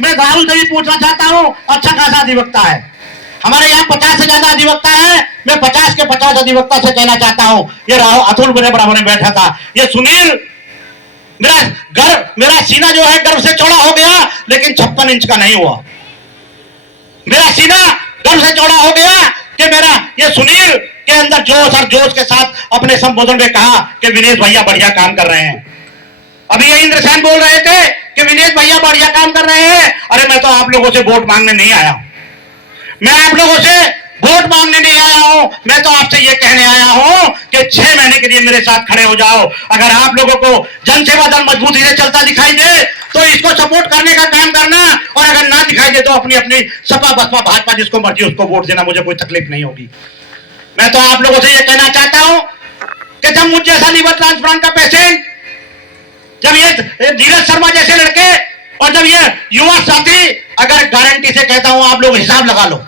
मैं राहुल से भी पूछना चाहता हूँ, अच्छा खासा अधिवक्ता है हमारे यहाँ, 50 से ज्यादा अधिवक्ता है। मैं 50 के 50 अधिवक्ता से कहना चाहता हूँ, ये राहुल अतुल मेरे बराबर में बैठा था, ये सुनील, मेरा सीना जो है गर्व से चौड़ा हो गया, लेकिन 56 इंच का नहीं हुआ। मेरा सीना गर्व से चौड़ा हो गया कि मेरा ये सुनील के अंदर जोश और जोश के साथ अपने संबोधन में कहा कि विनेश भैया बढ़िया काम कर रहे हैं। अभी ये इंद्र सेन बोल रहे थे कि विनेश भैया बढ़िया काम कर रहे हैं। अरे मैं तो आप लोगों से वोट मांगने नहीं आया, मैं आप लोगों से वोट मांगने नहीं आया हूं, मैं तो आपसे ये कहने आया हूं कि 6 महीने के लिए मेरे साथ खड़े हो जाओ। अगर आप लोगों को जनसेवा दल मजबूती से चलता दिखाई दे तो इसको सपोर्ट करने का काम करना, और अगर ना दिखाई दे तो अपनी अपनी सपा बसपा भाजपा जिसको मर्जी उसको वोट देना, मुझे कोई तकलीफ नहीं होगी। मैं तो आप लोगों से ये कहना चाहता हूं कि जब मुझ जैसा लीवर ट्रांसप्लांट का पेशेंट, जब ये धीरज शर्मा जैसे लड़के, और जब ये युवा साथी, अगर गारंटी से कहता हूं आप लोग हिसाब लगा लो,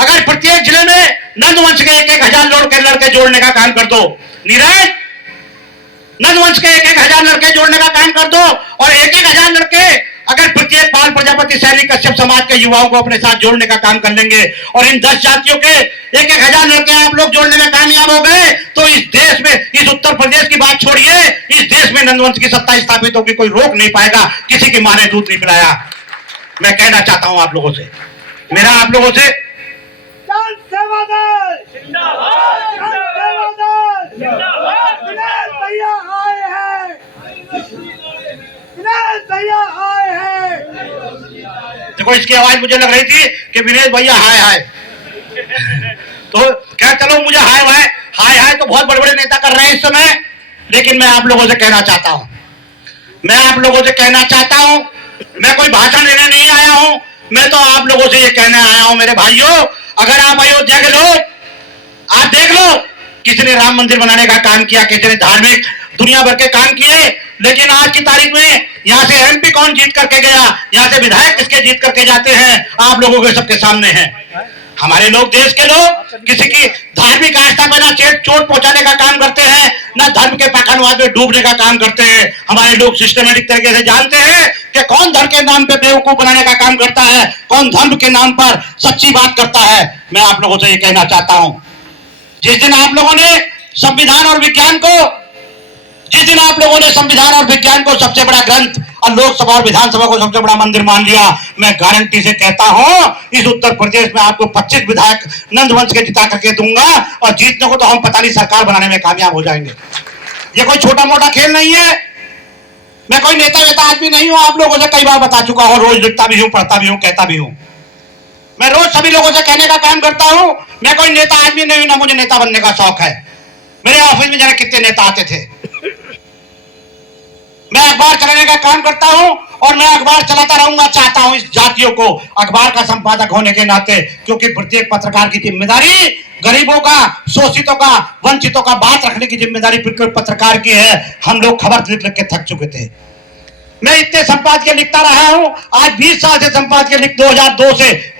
अगर प्रत्येक जिले में नंदवंश के 1,000 लड़के जोड़ने का काम कर दो, नीरज, नंदवंश के 1,000 लड़के जोड़ने का काम कर दो, और 1,000 लड़के अगर प्रत्येक पाल प्रजापति सैनिक कश्यप समाज के युवाओं को अपने साथ जोड़ने का काम कर लेंगे, और इन 10 जातियों के 1,000 लड़के आप लोग जोड़ने में कामयाब हो गए, तो इस देश में, इस उत्तर प्रदेश की बात छोड़िए, इस देश में नंदवंश की सत्ता स्थापित होगी, कोई रोक नहीं पाएगा। किसी की मां ने दूध नहीं पिलाया। मैं कहना चाहता हूं आप लोगों से, मेरा आप लोगों से देखो, इसकी आवाज मुझे लग रही थी कि विनेश भैया हाय हाय, तो क्या, चलो मुझे हाय हाय हाय हाय तो बहुत बड़े बड़े नेता कर रहे हैं इस समय, लेकिन मैं आप लोगों से कहना चाहता हूं, मैं कोई भाषण देने नहीं आया हूं, मैं तो आप लोगों से ये कहने आया हूं, मेरे भाइयों, अगर आप अयोध्या के लोग, आप देख लो, किसी ने राम मंदिर बनाने का काम किया, किसी ने धार्मिक दुनिया भर के काम किए, लेकिन आज की तारीख में यहां से एमपी कौन जीत करके गया, यहां से विधायक किसके जीत करके जाते हैं, आप लोगों के सबके सामने हैं। हमारे लोग, देश के लोग, किसी की धार्मिक आस्था पर ना चोट पहुंचाने का काम करते हैं, ना धर्म के पाखंडवाद में डूबने का काम करते हैं। हमारे लोग सिस्टमेटिक तरीके से जानते हैं कि कौन धर्म के नाम पे बेवकूफ बनाने का काम करता है, कौन धर्म के नाम पर सच्ची बात करता है। मैं आप लोगों से ये कहना चाहता हूं, जिस दिन आप लोगों ने संविधान और विज्ञान को सबसे बड़ा ग्रंथ और लोकसभा और विधानसभा को सबसे बड़ा मंदिर मान लिया, मैं गारंटी से कहता हूं इस उत्तर प्रदेश में आपको 25 विधायक नंदवंश के जिता करके दूंगा, और जीतने को तो हम पता नहीं सरकार बनाने में कामयाब हो जाएंगे। ये कोई छोटा मोटा खेल नहीं है। मैं कोई नेता वेता आदमी नहीं हूं, आप लोगों से कई बार बता चुका हूं, रोज लिखता भी हूं, पढ़ता भी हूं, कहता भी हूं। मैं रोज सभी लोगों से कहने का काम करता हूं, मैं कोई नेता आदमी नहीं, ना मुझे नेता बनने का शौक है। मेरे ऑफिस में जाने कितने नेता आते थे। मैं अखबार चलाने का काम करता हूं, और मैं अखबार चलाता रहूंगा, चाहता हूं इस जातियों को अखबार का संपादक होने के नाते, क्योंकि प्रत्येक पत्रकार की जिम्मेदारी गरीबों का, शोषितों का, वंचितों का बात रखने की जिम्मेदारी पत्रकार की है। हम लोग खबर लिख लिख के थक चुके थे। मैं इतने संपादकीय लिखता रहा हूं, आज 20 साल से संपादकीय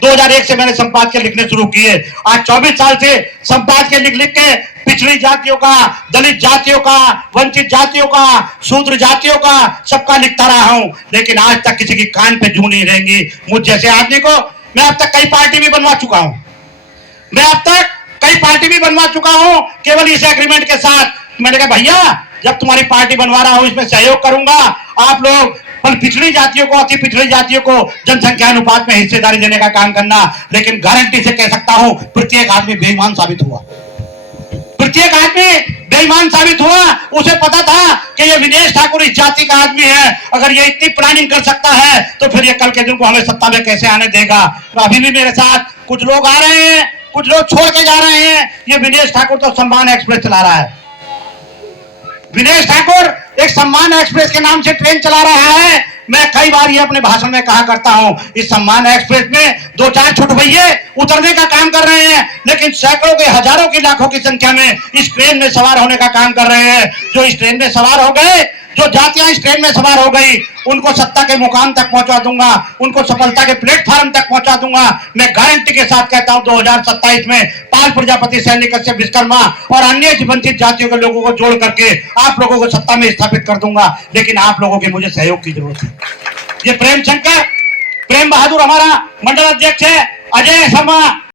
2001 से मैंने संपादकीय लिखने शुरू किए। आज 24 साल से संपादकीय लिख के पिछड़ी जातियों का, दलित जातियों का, वंचित जातियों का, शूद्र जातियों का, सबका लिखता रहा हूं, लेकिन आज तक किसी की कान पे जू नहीं रहेंगी मुझ जैसे आदमी को। मैं अब तक कई पार्टी भी बनवा चुका हूं, केवल इस एग्रीमेंट के साथ। मैंने कहा भैया, जब तुम्हारी पार्टी बनवा रहा हूं, इसमें सहयोग करूंगा, आप लोग पर पिछड़ी जातियों को, अति पिछड़ी जातियों को जनसंख्या अनुपात में हिस्सेदारी देने का काम करना। लेकिन गारंटी से कह सकता हूं, प्रत्येक आदमी बेईमान साबित हुआ। उसे पता था कि ये विनेश ठाकुर इस जाति का आदमी है, अगर ये इतनी प्लानिंग कर सकता है तो फिर ये कल के दिन को हमें सत्ता में कैसे आने देगा। तो अभी भी मेरे साथ कुछ लोग आ रहे हैं, कुछ लोग छोड़ के जा रहे हैं। ये विनेश ठाकुर तो सम्मान एक्सप्रेस चला रहा है। विनेश ठाकुर एक सम्मान एक्सप्रेस के नाम से ट्रेन चला रहा है। मैं कई बार ये अपने भाषण में कहा करता हूं, इस सम्मान एक्सप्रेस में 2-4 छुटभइये उतरने का काम कर रहे हैं, लेकिन सैकड़ों के, हजारों की, लाखों की संख्या में इस ट्रेन में सवार होने का काम कर रहे हैं। जो इस ट्रेन में सवार हो गए, जो जातियां इस ट्रेन में सवार हो गई, उनको सत्ता के मुकाम तक पहुंचा दूंगा, उनको सफलता के प्लेटफॉर्म तक पहुंचा दूंगा। मैं गारंटी के साथ कहता हूं 2027 में पाल प्रजापति, सैनिक कश्यप, विश्वकर्मा और अन्य वंचित जातियों के लोगों को जोड़ करके आप लोगों को सत्ता में स्थापित कर दूंगा। लेकिन आप लोगों के मुझे सहयोग की जरूरत है। ये हमारा मंडल अध्यक्ष है अजय शर्मा